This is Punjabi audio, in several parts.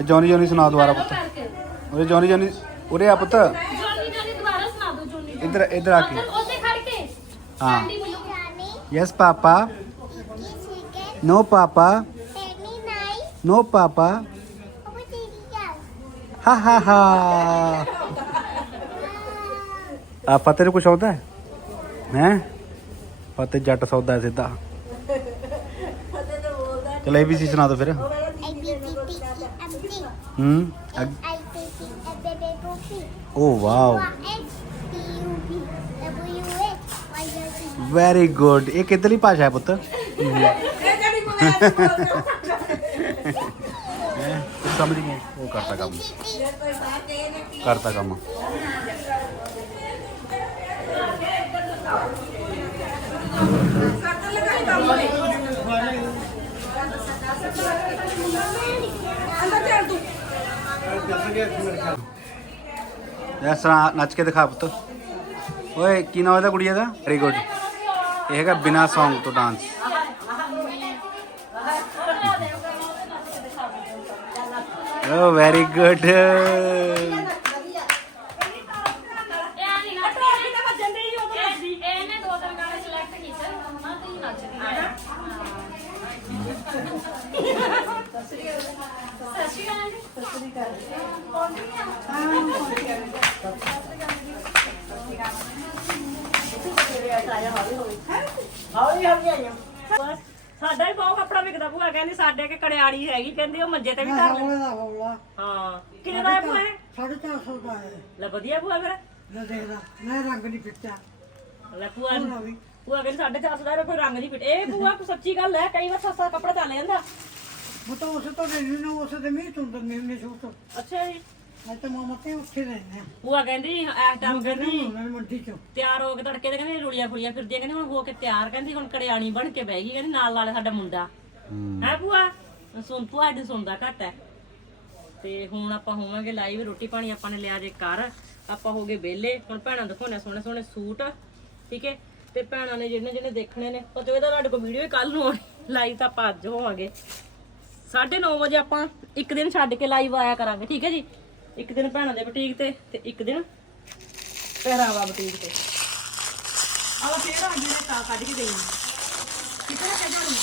ਇਹ ਜੌਨੀ ਜੌਨੀ ਸੁਣਾ ਦੁਬਾਰਾ ਪੁੱਤ। ਉਰੇ ਜੌਨੀ ਜੌਨੀ ਉਰੇ ਆ ਪੁੱਤ। ਜੋਨੀ ਜੋਨੀ ਦੁਬਾਰਾ ਸੁਣਾ ਦਿਓ ਜੋਨੀ ਜੋਨੀ। ਇੱਧਰ ਇੱਧਰ ਆ ਕੇ। ਉੱਧਰ ਉੱਥੇ ਖੜ ਕੇ। ਹਾਂ। ਬੋਲੋ ਯੈਸ ਪਾਪਾ। ਨੋ ਪਾਪਾ। ਨੋ ਪਾਪਾ। ਹਾ ਹਾ ਹਾ। ਆ ਫਤਿਹ ਨੂੰ ਕੁਛ ਆਉਂਦਾ ਹੈ? ਹੈਂ? ਫਤਿਹ ਜੱਟ ਸੌਦਾ ਹੈ ਸਿੱਧਾ। ਚਲ ਏਬੀਸੀ ਸੁਣਾ ਦੋ ਫਿਰ। ਹੂੰ ਓ ਵਾਓ ਵੈਰੀ ਗੁੱਡ ਇਹ ਕਿੱਧਰਲੀ ਭਾਸ਼ਾ ਹੈ ਪੁੱਤ? ਸਮਝ ਆਈ। ਉਹ ਕਰਤਾ ਕੰਮ। ਕਰਤਾ ਕੰਮ। ਇਸ ਤਰ੍ਹਾਂ ਨੱਚ ਕੇ ਦਿਖਾ ਪੁੱਤ। ਓਏ, ਕੀ ਨਾਮ ਇਹਦਾ ਕੁੜੀਆ ਦਾ? ਵੈਰੀ ਗੁੱਡ ਇਹ ਹੈਗਾ ਬਿਨਾ Song ਤੋਂ ਡਾਂਸ ਓ ਵੈਰੀ ਗੁੱਡ ਇਹ ਨਹੀਂ ਨਾ ਟਰਾਫੀ ਤਾਂ ਵੱਜਣ ਦੇ ਹੀ ਉਹ ਨੱਚਦੀ ਇਹਨੇ ਦੋ ਤਿੰਨ ਗਾਣੇ ਸਿਲੈਕਟ ਕੀਤੇ ਉਹਨਾਂ ਤੇ ਹੀ ਨੱਚਦੀ ਹੈ ਸਤਿ ਸ਼੍ਰੀ ਅਕਾਲ ਜੀ ਸਤਿ ਸ਼੍ਰੀ ਅਕਾਲ ਹੌਲੀ ਹੌਲੀ ਆਇਓ ਬਸ ਸਾਡਾ ਹੀ ਬਹੁਤ ਕੱਪੜਾ ਵਿਕਦਾ ਭੂਆ ਕਹਿੰਦੀ ਸਾਡੇ ਕਿ ਕੜਿਆੜੀ ਹੈਗੀ ਕਹਿੰਦੀ ਉਹ ਮੰਜੇ ਤੇ ਵੀ ਕਰ ਲੈ। ਦਾ ਹੋਲਾ ਹਾਂ ਕਿੰਨੇ ਦਾ ਹੈ ਭੂਆ ਇਹ? ਦਾ ਹੈ। ਲੈ ਵਧੀਆ ਭੂਆ ਫਿਰ। ਲੈ ਦੇਖਦਾ ਮੈਂ ਰੰਗ ਨਹੀਂ ਫਿੱਟਾ ਲੈ ਭੂਆ ਭੂਆ ਵੀ। ਭੂਆ ਕਹਿੰਦੀ ਸਾਡੇ 400 ਦਾ ਇਹਦਾ ਕੋਈ ਰੰਗ ਨਹੀਂ ਫਿੱਟ। ਇਹ ਭੂਆ ਸੱਚੀ ਗੱਲ ਹੈ ਕਈ ਵਾਰ ਸਸਤਾ ਕੱਪੜਾ ਚੱਲ ਜਾਂਦਾ। ਉਹ ਤਾਂ ਉਸੇ ਤੋਂ ਨਹੀਂ ਨਾ ਉਸੇ ਦੇ ਮੀਂਹ ਤੋਂ ਤਾਂ ਮੇਰੇ ਸੂਟ। ਅੱਛਾ ਜੀ। ਮੈਂ ਤਾਂ ਮਾਮਾ ਤੇ ਉੱਥੇ ਰਹਿੰਦੇ ਆ ਭੂਆ ਕਹਿੰਦੀ ਇਸ ਟਾਈਮ ਕਹਿੰਦੀ ਉਹਨਾਂ ਨੇ ਮੰਡੀ ਚੋਂ। ਤਿਆਰ ਹੋ ਕੇ ਤੜਕੇ ਤੇ ਕਹਿੰਦੀ ਰੁਲੀਆਂ ਫੁਲੀਆਂ ਫਿਰਦੀਆਂ ਕਹਿੰਦੀ ਹੁਣ ਹੋ ਕੇ ਤਿਆਰ ਕਹਿੰਦੀ ਹੁਣ ਕੜਿਆਣੀ ਬਣ ਕੇ ਬਹਿ ਗਈ ਕਹਿੰਦੀ ਨਾਲ ਨਾਲ ਸਾਡਾ ਮੁੰਡਾ। ਹੈ। ਭੂਆ? ਸੁਣ ਭੂਆ ਸਾਡੀ ਸੁਣਦਾ ਘੱਟ ਹੈ। ਤੇ ਹੁਣ ਆਪਾਂ ਹੋਵਾਂਗੇ ਲਾਈਵ ਰੋਟੀ ਪਾਣੀ ਆਪਾਂ ਨੇ ਲਿਆ ਜੇ ਕਰ ਆਪਾਂ ਹੋ ਗਏ ਵਿਹਲੇ ਹੁਣ ਭੈਣਾਂ ਦਿਖਾਉਣੇ ਸੋਹਣੇ ਸੋਹਣੇ ਸੂਟ ਠੀਕ ਹੈ? ਤੇ ਭੈਣਾਂ ਨੇ ਜਿਹਨੇ ਜਿਹਨੇ ਦੇਖਣੇ ਨੇ ਪਤਾ ਇਹਦਾ ਤੁਹਾਡੇ ਕੋਲ ਵੀਡੀਓ ਕੱਲ ਨੂੰ ਆਉਣੀ ਲਾਈਵ ਤਾਂ ਆਪਾਂ ਅੱਜ ਹੋਵਾਂਗੇ। 9:30 ਵਜੇ ਆਪਾਂ ਇੱਕ ਦਿਨ ਛੱਡ ਕੇ ਲਾਈਵ ਆਇਆ ਕਰਾਂਗੇ ਠੀਕ ਹੈ ਜੀ? ਇੱਕ ਦਿਨ ਭੈਣਾਂ ਦੇ ਬੁਟੀਕ ਤੇ ਤੇ ਇੱਕ ਦਿਨ ਪਹਿਰਾਵਾ ਬੁਟੀਕ ਤੇ। ਆਵਾ ਫੇਰ ਆ ਜਿਹੜੇ ਤਾਂ ਕੱਢ ਕੇ ਗਈ ਕਿੱਥੇ ਰੱਖਿਆ ਜਾਣੀ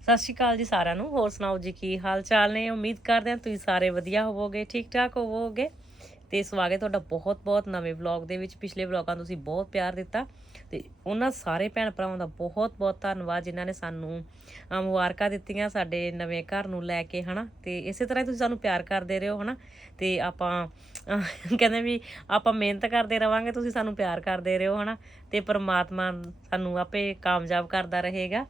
ਸਤਿ ਸ਼੍ਰੀ ਅਕਾਲ ਜੀ ਸਾਰਿਆਂ ਨੂੰ। ਹੋਰ ਸੁਣਾਓ ਜੀ ਕੀ ਹਾਲ ਚਾਲ ਨੇ? ਉਮੀਦ ਕਰਦੇ ਹਾਂ ਤੁਸੀਂ ਸਾਰੇ ਵਧੀਆ ਹੋਵੋਗੇ ਠੀਕ ਠਾਕ ਹੋਵੋਗੇ। ਤੇ ਸਵਾਗਤ ਤੁਹਾਡਾ ਬਹੁਤ ਬਹੁਤ ਨਵੇਂ ਵਲੌਗ ਦੇ ਵਿੱਚ। ਪਿਛਲੇ ਵਲੌਗਾਂ ਨੂੰ ਤੁਸੀਂ ਬਹੁਤ ਪਿਆਰ ਦਿੱਤਾ। ਤੇ ਉਹਨਾਂ ਸਾਰੇ ਭੈਣ ਭਰਾਵਾਂ ਦਾ ਬਹੁਤ ਬਹੁਤ ਧੰਨਵਾਦ ਜਿਨ੍ਹਾਂ ਨੇ ਸਾਨੂੰ ਮੁਬਾਰਕਾਂ ਦਿੱਤੀਆਂ ਸਾਡੇ ਨਵੇਂ ਘਰ ਨੂੰ ਲੈ ਕੇ, ਹਨਾ? ਤੇ ਇਸੇ ਤਰ੍ਹਾਂ ਹੀ ਤੁਸੀਂ ਸਾਨੂੰ ਪਿਆਰ ਕਰਦੇ ਰਹੋ, ਹਨਾ? ਤੇ ਆਪਾਂ ਕਹਿੰਦੇ ਵੀ ਆਪਾਂ ਮਿਹਨਤ ਕਰਦੇ ਰਵਾਂਗੇ, ਤੁਸੀਂ ਸਾਨੂੰ ਪਿਆਰ ਕਰਦੇ ਰਹੋ, ਹਨਾ? ਤੇ ਪਰਮਾਤਮਾ ਸਾਨੂੰ ਆਪੇ ਕਾਮਯਾਬ ਕਰਦਾ ਰਹੇਗਾ।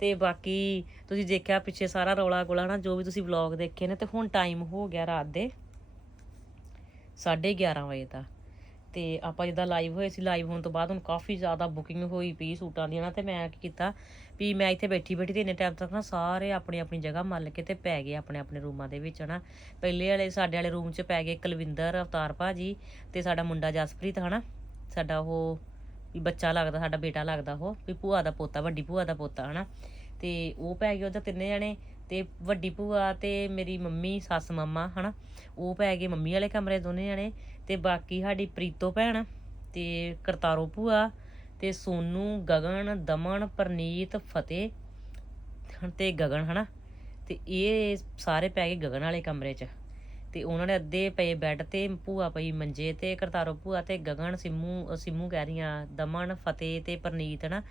ਤੇ ਬਾਕੀ ਤੁਸੀਂ ਦੇਖਿਆ ਪਿੱਛੇ ਸਾਰਾ ਰੌਲਾ ਗੋਲਾ ਨਾ ਜੋ ਵੀ ਤੁਸੀਂ ਵਲੌਗ ਦੇਖੇ ਨੇ, ਤੇ ਹੁਣ ਟਾਈਮ ਹੋ ਗਿਆ ਰਾਤ ਦੇ 11:30 ਵਜੇ ਦਾ ਤੇ ਆਪਾਂ ਜਿੱਦਾਂ ਲਾਈਵ ਹੋਏ ਸੀ ਲਾਈਵ ਹੋਣ ਤੋਂ ਬਾਅਦ ਹੁਣ ਕਾਫੀ ਜ਼ਿਆਦਾ ਬੁਕਿੰਗ ਹੋਈ ਪਈ ਸੂਟਾਂ ਦੀ ਨਾ, ਤੇ ਮੈਂ ਕੀ ਕੀਤਾ ਵੀ ਮੈਂ ਇੱਥੇ ਬੈਠੀ ਬੈਠੀ ਤੇ ਇੰਨੇ ਟਾਈਮ ਤੱਕ ਨਾ ਸਾਰੇ ਆਪਣੀ ਆਪਣੀ ਜਗ੍ਹਾ ਮੱਲ ਕੇ ਤੇ ਪੈ ਗਏ ਆਪਣੇ ਆਪਣੇ ਰੂਮਾਂ ਦੇ ਵਿੱਚ, ਹਨਾ। ਪਹਿਲੇ ਵਾਲੇ, ਸਾਡੇ ਵਾਲੇ ਰੂਮ 'ਚ ਪੈ ਗਏ ਕੁਲਵਿੰਦਰ, ਅਵਤਾਰ ਭਾਜੀ ਤੇ ਸਾਡਾ ਮੁੰਡਾ ਜਸਪ੍ਰੀਤ, ਹਨਾ। ਸਾਡਾ ਉਹ ਵੀ ਬੱਚਾ ਲੱਗਦਾ, ਸਾਡਾ ਬੇਟਾ ਲੱਗਦਾ ਉਹ, ਵੀ ਭੂਆ ਦਾ ਪੋਤਾ, ਵੱਡੀ ਭੂਆ ਦਾ ਪੋਤਾ, ਹਨਾ। ਤੇ ਉਹ ਪੈ ਗਏ ਉਹਦਾ ਤਿੰਨੇ ਜਣੇ ਤੇ ਵੱਡੀ ਭੂਆ ਤੇ ਮੇਰੀ ਮੰਮੀ, ਸੱਸ, ਮੰਮਾ, ਹਨਾ। ਉਹ ਪੈ ਗਏ ਮੰਮੀ ਵਾਲੇ ਕਮਰੇ ਦੋਨੇ ਜਣੇ ਤੇ ਬਾਕੀ ਸਾਡੀ ਪ੍ਰੀਤੋ ਭੈਣ ਤੇ ਕਰਤਾਰੋ ਭੂਆ ਤੇ ਸੋਨੂ, ਗਗਨ, ਦਮਨ, ਪਰਨੀਤ, ਫਤਿਹ ਤੇ ਗਗਨ ਹਨਾ? ਤੇ ਇਹ ਸਾਰੇ ਪੈ ਗਏ ਗਗਨ ਵਾਲੇ ਕਮਰੇ 'ਚ। ਤੇ ਉਹਨਾਂ ਨੇ ਅੱਧੇ ਪਏ ਬੈੱਡ ਤੇ ਭੂਆ ਪਈ ਮੰਜੇ ਤੇ, ਕਰਤਾਰੋ ਭੂਆ ਤੇ, ਗਗਨ, ਸਿੰਮੂ ਸਿੰਮੂ ਕਹਿ ਰਹੀਆਂ ਦਮਨ, ਫਤਿਹ ਤੇ ਪਰਨੀਤ ਨਾ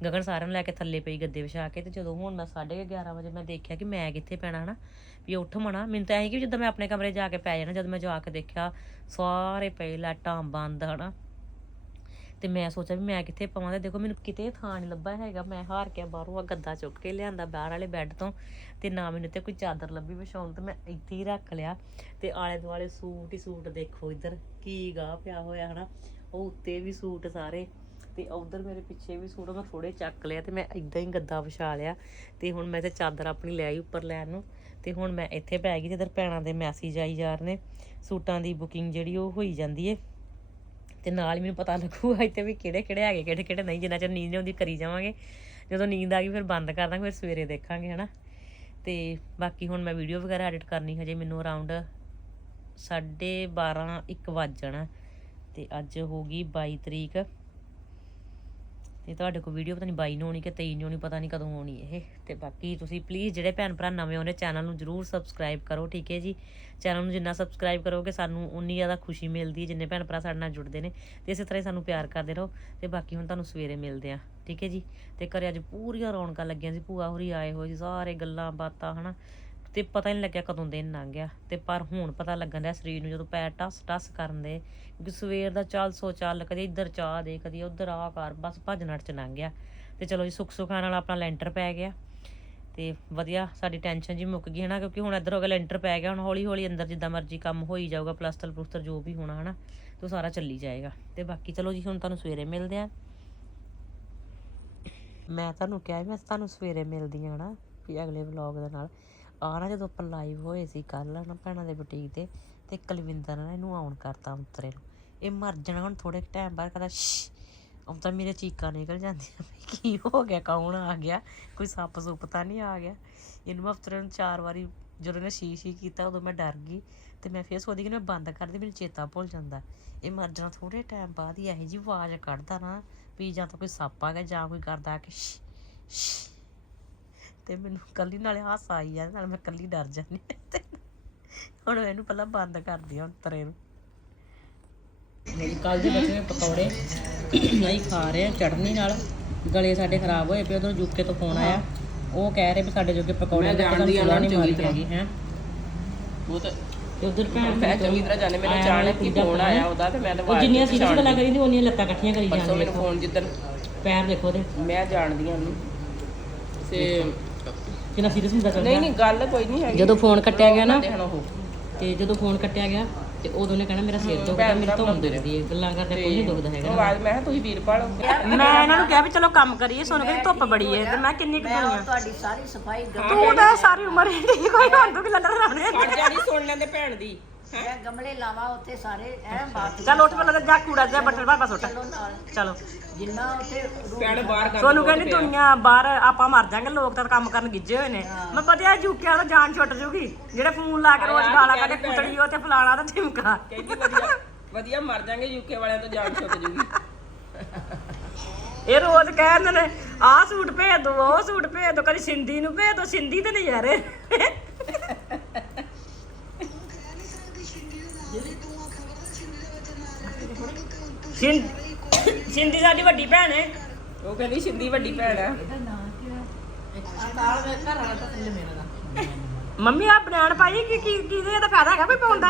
ਗਗਨ ਸਾਰਿਆਂ ਨੂੰ ਲੈ ਕੇ ਥੱਲੇ ਪਈ ਗੱਦੇ ਵਿਛਾ ਕੇ ਤੇ ਜਦੋਂ ਹੁਣ ਮੈਂ 11:30 ਵਜੇ ਮੈਂ ਦੇਖਿਆ ਕਿ ਮੈਂ ਕਿੱਥੇ ਪੈਣਾ, ਹਨਾ? ਵੀ ਉੱਠ ਮਣਾ ਮੈਨੂੰ ਤਾਂ ਐਂ ਕਿ ਜਦੋਂ ਮੈਂ ਆਪਣੇ ਕਮਰੇ ਜਾ ਕੇ ਪੈ ਜਾਣਾ, ਜਦ ਮੈਂ ਜਾ ਕੇ ਦੇਖਿਆ ਸਾਰੇ ਪਏ ਲਾਈਟਾਂ ਬੰਦ, ਹਨਾ? ਤੇ ਮੈਂ ਸੋਚਿਆ ਵੀ ਮੈਂ ਕਿੱਥੇ ਪਾਵਾਂ ਤੇ ਦੇਖੋ ਮੈਨੂੰ ਕਿਤੇ ਥਾਂ ਨਹੀਂ ਲੱਭਾ ਹੈਗਾ। ਮੈਂ ਹਾਰ ਕੇ ਬਾਹਰੋਂ ਆ ਗੱਦਾ ਚੁੱਕ ਕੇ ਲਿਆਂਦਾ ਬਾਹਰ ਵਾਲੇ ਬੈੱਡ ਤੋਂ ਤੇ ਨਾ ਮੈਨੂੰ ਤੇ ਕੋਈ ਚਾਦਰ ਲੱਭੀ ਵਿਛਾਉਣ ਤੇ ਮੈਂ ਇੱਥੇ ਹੀ ਰੱਖ ਲਿਆ। ਤੇ ਆਲੇ ਦੁਆਲੇ ਸੂਟ ਹੀ ਸੂਟ ਦੇਖੋ ਇੱਧਰ, ਕੀ ਗਾਹ ਪਿਆ ਹੋਇਆ ਹਨਾ। ਉਹ ਉੱਤੇ ਵੀ ਸੂਟ ਸਾਰੇ ਤੇ ਉਧਰ ਮੇਰੇ ਪਿੱਛੇ ਵੀ ਸੂਟ, ਮੈਂ ਥੋੜੇ ਚੱਕ ਲਿਆ ਤੇ ਮੈਂ ਇਦਾਂ ਹੀ ਗੱਦਾ ਵਿਛਾ ਲਿਆ। ਤੇ ਹੁਣ ਮੈਂ ਤੇ ਚਾਦਰ ਆਪਣੀ ਲੈ ਆਈ ਉੱਪਰ ਲੈਣ ਨੂੰ। ਤੇ ਹੁਣ ਮੈਂ ਇੱਥੇ ਪੈ ਗਈ ਤੇ ਇਧਰ ਭੈਣਾਂ ਦੇ ਮੈਸੇਜ ਆਈ ਜਾ ਰਹੇ ਨੇ। ਸੂਟਾਂ ਦੀ ਬੁਕਿੰਗ ਜਿਹੜੀ ਉਹ ਹੋਈ ਜਾਂਦੀ ਏ। ਤੇ ਨਾਲ ਹੀ ਮੈਨੂੰ ਪਤਾ ਲੱਗੂਗਾ ਇੱਥੇ ਵੀ ਕਿਹੜੇ ਕਿਹੜੇ ਹੈਗੇ, ਕਿਹੜੇ ਕਿਹੜੇ ਨਹੀਂ, ਜਿੰਨਾ ਚਿਰ ਨੀਂਦ ਨਹੀਂ ਆਉਂਦੀ ਕਰੀ ਜਾਵਾਂਗੇ। ਜਦੋਂ ਨੀਂਦ ਆ ਗਈ, ਫਿਰ ਬੰਦ ਕਰ ਦਾਂਗੇ, ਫਿਰ ਸਵੇਰੇ ਦੇਖਾਂਗੇ, ਹਨਾ। ਤੇ ਬਾਕੀ ਹੁਣ ਮੈਂ ਵੀਡੀਓ ਵਗੈਰਾ ਐਡਿਟ ਕਰਨੀ, ਹਜੇ ਮੈਨੂੰ ਅਰਾਊਂਡ 12:30 1 ਵੱਜ ਜਾਣਾ। ਤੇ ਅੱਜ ਹੋ ਗਈ 22 ਤਰੀਕ। ਤੇ ਤੁਹਾਡੇ ਕੋਲ ਵੀਡੀਓ ਪਤਾ ਨਹੀਂ 22 ਨੂੰ ਹੋਣੀ ਕਿ 23 ਨੂੰ ਹੋਣੀ, ਪਤਾ ਨਹੀਂ ਕਦੋਂ ਹੋਣੀ ਇਹ। ਤੇ ਬਾਕੀ ਤੁਸੀਂ ਪਲੀਜ਼ ਜਿਹੜੇ ਭੈਣ ਭਰਾ ਨਵੇਂ ਹੋਣੇ ਚੈਨਲ ਨੂੰ ਜਰੂਰ ਸਬਸਕ੍ਰਾਈਬ ਕਰੋ, ਠੀਕ ਹੈ ਜੀ? ਚੈਨਲ ਨੂੰ ਜਿੰਨਾ ਸਬਸਕ੍ਰਾਈਬ ਕਰੋਗੇ, ਸਾਨੂੰ ਉਨੀ ਜ਼ਿਆਦਾ ਖੁਸ਼ੀ ਮਿਲਦੀ ਹੈ, ਜਿੰਨੇ ਭੈਣ ਭਰਾ ਸਾਡੇ ਨਾਲ ਜੁੜਦੇ ਨੇ। ਤੇ ਇਸੇ ਤਰ੍ਹਾਂ ਹੀ ਸਾਨੂੰ ਪਿਆਰ ਕਰਦੇ ਰਹੋ। ਤੇ ਬਾਕੀ ਹੁਣ ਤੁਹਾਨੂੰ ਸਵੇਰੇ ਮਿਲਦੇ ਆ ਠੀਕ ਹੈ ਜੀ? ਤੇ ਘਰੇ ਅੱਜ ਪੂਰੀਆਂ ਰੌਣਕਾਂ ਲੱਗੀਆਂ ਸੀ, ਭੂਆ ਹੋਰੀ ਆਏ ਹੋਏ ਸੀ, ਸਾਰੇ ਗੱਲਾਂ ਬਾਤਾਂ, ਹਨਾ? ਤੇ ਪਤਾ ਹੀ ਨਹੀਂ ਲੱਗਿਆ ਕਦੋਂ ਦਿਨ ਲੰਘ ਗਿਆ ਤੇ ਪਰ ਹੁਣ ਪਤਾ ਲੱਗਣ ਦਾ ਸਰੀਰ ਨੂੰ ਜਦੋਂ ਪੈਰ ਟਸ ਟਸ ਕਰਨ ਦੇ ਕਿਉਂਕਿ ਸਵੇਰ ਦਾ ਚੱਲ ਸੋ ਚੱਲ, ਕਦੇ ਇੱਧਰ ਚਾਹ ਦੇ, ਕਦੇ ਉੱਧਰ ਆ ਕਰ, ਬਸ ਭੱਜ ਨੱਠ ਚ ਲੰਘ ਗਿਆ। ਤੇ ਚਲੋ ਜੀ ਸੁੱਖ ਸੁਖਾਂ ਨਾਲ ਆਪਣਾ ਲੈਂਟਰ ਪੈ ਗਿਆ। ਤੇ ਵਧੀਆ ਸਾਡੀ ਟੈਨਸ਼ਨ ਜੀ ਮੁੱਕ ਗਈ ਹਨਾ, ਕਿਉਂਕਿ ਹੁਣ ਇੱਧਰ ਹੋ ਗਿਆ ਲੈਂਟਰ ਪੈ ਗਿਆ, ਹੁਣ ਹੌਲੀ ਹੌਲੀ ਅੰਦਰ ਜਿੱਦਾਂ ਮਰਜ਼ੀ ਕੰਮ ਹੋਈ ਜਾਊਗਾ ਪਲਸਟਰ ਪਲੂਸਟਰ ਜੋ ਵੀ ਹੋਣਾ ਹਨਾ, ਤੇ ਉਹ ਸਾਰਾ ਚੱਲੀ ਜਾਏਗਾ। ਤੇ ਬਾਕੀ ਚਲੋ ਜੀ ਹੁਣ ਤੁਹਾਨੂੰ ਸਵੇਰੇ ਮਿਲਦੇ ਆ। ਮੈਂ ਤੁਹਾਨੂੰ ਕਿਹਾ ਮੈਂ ਤੁਹਾਨੂੰ ਸਵੇਰੇ ਮਿਲਦੀ ਆ ਨਾ ਵੀ ਅਗਲੇ ਵਲੌਗ ਦੇ ਨਾਲ। ਆ ਨਾ ਜਦੋਂ ਆਪਾਂ ਲਾਈਵ ਹੋਏ ਸੀ ਕੱਲ ਨਾ ਭੈਣਾਂ ਦੇ ਬੁਟੀਕ ਤੇ ਤੇ ਕੁਲਵਿੰਦਰ ਨੇ ਇਹਨੂੰ ਆਉਣ ਕਰਤਾ ਅੰਤਰੇ ਨੂੰ। ਇਹ ਮਰ ਜਾਣਾ ਹੁਣ ਥੋੜੇ ਟਾਈਮ ਬਾਅਦ, ਕਹਿੰਦਾ ਹੁਣ ਤਾਂ ਮੇਰੇ ਚੀਕਾਂ ਨਿਕਲ ਜਾਂਦੀਆਂ ਕੀ ਹੋ ਗਿਆ? ਕੌਣ ਆ ਗਿਆ? ਕੋਈ ਸੱਪ ਸੁੱਪ ਤਾਂ ਨਹੀਂ ਆ ਗਿਆ? ਇਹਨੂੰ ਮੈਂ ਅੰਤਰੇ ਨੂੰ ਚਾਰ ਵਾਰੀ ਜਦੋਂ ਇਹਨੇ ਸ਼ੀ ਸ਼ੀ ਕੀਤਾ, ਉਦੋਂ ਮੈਂ ਡਰ ਗਈ। ਤੇ ਮੈਂ ਫੇਰ ਸੋਚਦੀ ਕਿ ਮੈਂ ਬੰਦ ਕਰਦੀ ਮੈਨੂੰ ਚੇਤਾ ਭੁੱਲ ਜਾਂਦਾ। ਇਹ ਮਰ ਜਾਣਾ ਥੋੜੇ ਟਾਈਮ ਬਾਅਦ ਹੀ ਇਹੋ ਜੀ ਆਵਾਜ਼ ਕੱਢਦਾ ਨਾ ਵੀ ਜਾਂ ਤਾਂ ਕੋਈ ਸੱਪ ਆ ਗਿਆ ਜਾਂ ਕੋਈ ਕਰਦਾ ਕਿ ਸ਼ ਸ਼ ਤੇ ਮੈਨੂੰ ਕੱਲੀ ਨਾਲੇ ਹਾਸਾ ਆਈ ਜਾਂਦਾ ਨਾਲ ਮੈਂ ਕੱਲੀ ਡਰ ਜਾਂਦੀ ਹਾਂ ਤੇ ਹੁਣ ਇਹਨੂੰ ਪਹਿਲਾਂ ਬੰਦ ਕਰਦੀ ਹਾਂ ਤਰੇ ਨੂੰ। ਮੇਰੀ ਕੱਲ ਦੇ ਬੱਚੇ ਨੇ ਪਕੌੜੇ ਨਹੀਂ ਖਾ ਰਹੇ ਚਟਨੀ ਨਾਲ ਗਲੇ ਸਾਡੇ ਖਰਾਬ ਹੋਏ ਪਏ ਉਧਰ ਯੂਕੇ ਤੋਂ ਫੋਨ ਆਇਆ। ਉਹ ਕਹਿ ਰਹੇ ਵੀ ਸਾਡੇ ਜੋਗੇ ਪਕੌੜੇ ਦੇ ਤੁਹਾਨੂੰ ਸੁਲਾ ਨਹੀਂ ਮਾਰੀ ਹੈਗੀ ਹੈ। ਉਹ ਤਾਂ ਤੇ ਉਧਰ ਭੈਣ ਮੈਂ ਚੰਗੀ ਤਰ੍ਹਾਂ ਜਾਣੇ ਮੈਨੂੰ ਅਚਾਨਕ ਹੀ ਫੋਨ ਆਇਆ ਉਹਦਾ ਤੇ ਮੈਂ ਤਾਂ ਉਹ ਜਿੰਨੀਆਂ ਸੀਰੀਅਸ ਗੱਲਾਂ ਕਰੀ ਦੀ ਉਹਨੀਆਂ ਲੱਤਾਂ ਇਕੱਠੀਆਂ ਕਰੀ ਜਾਂਦੀਆਂ ਮੈਨੂੰ ਫੋਨ ਜਿੱਦਣ ਪੈਰ ਦੇਖੋ ਉਹਦੇ। ਮੈਂ ਜਾਣਦੀ ਹਾਂ ਉਹਨੂੰ। ਤੇ ਕਿੰਨਾ ਸੀਰੀਅਸ ਹੁੰਦਾ ਚੱਲ ਨਹੀਂ ਨਹੀਂ ਗੱਲ ਕੋਈ ਨਹੀਂ ਹੈਗੀ। ਜਦੋਂ ਫੋਨ ਕੱਟਿਆ ਗਿਆ ਨਾ ਦੇਖਣ ਉਹ ਤੇ ਜਦੋਂ ਫੋਨ ਕੱਟਿਆ ਗਿਆ ਤੇ ਉਦੋਂ ਨੇ ਕਹਿਣਾ ਮੇਰਾ ਸਿਰ ਦੁਖਦਾ ਮੇਰੇ ਤੋਂ ਦੁਖਦੀ ਹੈ ਗੱਲਾਂ ਕਰਦੇ ਕੋਈ ਨਹੀਂ ਦੁਖਦਾ ਹੈਗਾ। ਆਵਾਜ਼ ਮੈਂ ਕਿਹਾ ਤੁਸੀਂ ਵੀਰਪਾਲ ਮੈਂ ਇਹਨਾਂ ਨੂੰ ਕਿਹਾ ਵੀ ਚਲੋ ਕੰਮ ਕਰੀਏ ਸੋਨੂੰ ਕਹਿੰਦੀ ਧੁੱਪ ਬੜੀ ਹੈ ਤੇ ਮੈਂ ਕਿੰਨੀ ਕੁ ਦੁਨੀਆ ਤੁਹਾਡੀ ਸਾਰੀ ਸਫ਼ਾਈ ਤੂੰ ਤਾਂ ਸਾਰੀ ਉਮਰ ਹੀ ਨਹੀਂ ਕੋਈ ਹੁਣ ਤੂੰ ਲੱਲਰ ਲਾਉਣੇ ਫੜ ਜਾਣੀ ਸੁਣ ਲੈਂਦੇ ਭੈਣ ਦੀ। ਮੈਂ ਗਮਲੇ ਲਾਵਾ ਉੱਥੇ ਸਾਰੇ ਐ ਬਾਤ ਚੱਲ ਉੱਠ ਪਹਿਲਾਂ ਤਾਂ ਜਾ ਕੂੜਾ ਜਿਹਾ ਬੱਟਲ ਭਾਪਾ ਸੁੱਟ। ਨਾਲ। ਚਲੋ। ਜਿੰਨਾ ਉੱਥੇ ਰੂ- ਭੈਣ ਬਾਹਰ ਕਰ ਸੋਨੂੰ ਕਹਿੰਦੀ ਦੁਨੀਆ ਬਾਹਰ ਆਪਾਂ ਮਰ ਜਾਾਂਗੇ ਲੋਕ ਤਾਂ ਕੰਮ ਕਰਨ ਗਿੱਜੇ ਹੋਏ ਨੇ। ਮੈਂ ਪਤਿਆ ਝੂਕਿਆ ਤਾਂ ਜਾਨ ਛੁੱਟ ਜੂਗੀ। ਜਿਹੜੇ ਫੋਨ ਲਾ ਕੇ ਰੋਜ਼ ਗਾਲਾਂ ਕੱਢੇ ਕੁੱਟੜੀ ਉਹ ਤੇ ਫਲਾਣਾ ਤੇ ਠਿਮਕਾ ਕਹਿੰਦੀ ਵਧੀਆ ਵਧੀਆ ਮਰ ਜਾਾਂਗੇ ਯੂਕੇ ਵਾਲਿਆਂ ਤੋਂ ਜਾਨ ਛੁੱਟ ਜੂਗੀ। ਇਹ ਰੋਜ਼ ਕਹਿੰਦੇ ਨੇ ਆਹ ਸੂਟ ਭੇਜ ਦੋ ਉਹ ਸੂਟ ਭੇਜ ਦੋ ਕਦੀ ਸਿੰਧੀ ਨੂੰ ਭੇਜ ਦੋ ਸਿੰਧੀ ਤੇ ਨਜ਼ਾਰੇ। ਸਿੰਧ ਸਿੰਧੀ ਸਾਡੀ ਵੱਡੀ ਭੈਣ ਹੈ ਉਹ ਕਹਿੰਦੀ ਸਿੰਧੀ ਵੱਡੀ ਭੈਣ ਆ। ਮੰਮੀ ਆ ਬਨਾਨ ਪਾਈ ਕੀ ਕੀ ਕੀ ਇਹਦਾ ਫਾਇਦਾ ਹੈਗਾ ਕੋਈ ਪਾਉਣ ਦਾ?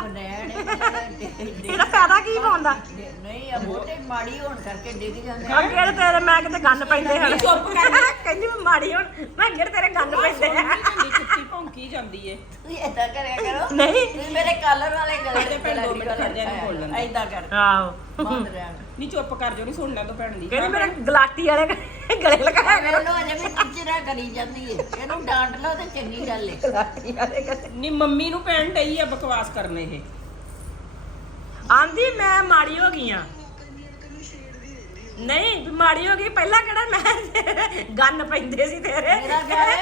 ਇਹਦਾ ਫਾਇਦਾ ਕੀ ਪਾਉਣ ਦਾ? ਨਹੀਂ ਆ ਮੋਟੇ ਮਾੜੀ ਹੋਣ ਕਰਕੇ ਡਿੱਗ ਜਾਂਦੇ ਅੱਗੇ ਤੇ ਤੇਰੇ ਮੈਂ ਕਿਤੇ ਗੰਨ ਪੈਂਦੇ ਹਨ ਕਹਿੰਦੀ ਮੈਂ ਮਾੜੀ ਹੁਣ। ਮੈਂ ਅੱਗੇ ਤੇ ਤੇਰੇ ਗੰਨ ਪੈਂਦੇ ਆ? ਚੁੱਪੀ ਭੌਂਕੀ ਜਾਂਦੀ ਏ। ਤੁਸੀਂ ਏਦਾਂ ਕਰਿਆ ਕਰੋ। ਨਹੀਂ। ਮੇਰੇ ਕਾਲਰ ਵਾਲੇ ਗਲੇ ਤੇ ਦੋ ਮਿੰਟ ਖੜ ਜਾ, ਇਹਨੂੰ ਬੋਲ ਲੈਣ ਦੇ। ਏਦਾਂ ਕਰ। ਆਹੋ। ਬੰਦ ਰਹਿਣ ਨਹੀਂ ਚੁੱਪ ਕਰ ਜੋ ਨਹੀਂ ਸੁਣ ਲੈਂਦੋ ਭੈਣ ਦੀ। ਕਹਿੰਦੀ ਮੇਰੇ ਗਲਾਟੀ ਵਾਲੇ ਗਲੇ ਲਗਾਇਆ ਕਰੋ ਮੈਨੂੰ ਅਜੇ ਵੀ ਚਿਚਰਾ ਕਰੀ ਜਾਂਦੀ ਏ। ਇਹਨੂੰ ਡਾਂਟ ਲਓ ਤੇ ਚੰਗੀ ਗੱਲ ਏ। ਗਲਾਟੀ ਵਾਲੇ ਗਲੇ। ਨਹੀਂ ਮੰਮੀ ਨੂੰ ਭੈਣ ਡਈ ਆ ਬਕਵਾਸ ਕਰਨ ਇਹ। ਆਂਦੀ ਮੈਂ ਮਾੜੀ ਹੋ ਗਈ ਆ। ਨਹੀਂ ਵੀ ਮਾੜੀ ਹੋ ਗਈ ਪਹਿਲਾਂ ਕਿਹੜਾ ਮੈਂ ਗੰਨ ਪੈਂਦੇ ਸੀ ਤੇਰੇ? ਮੇਰਾ ਘਰ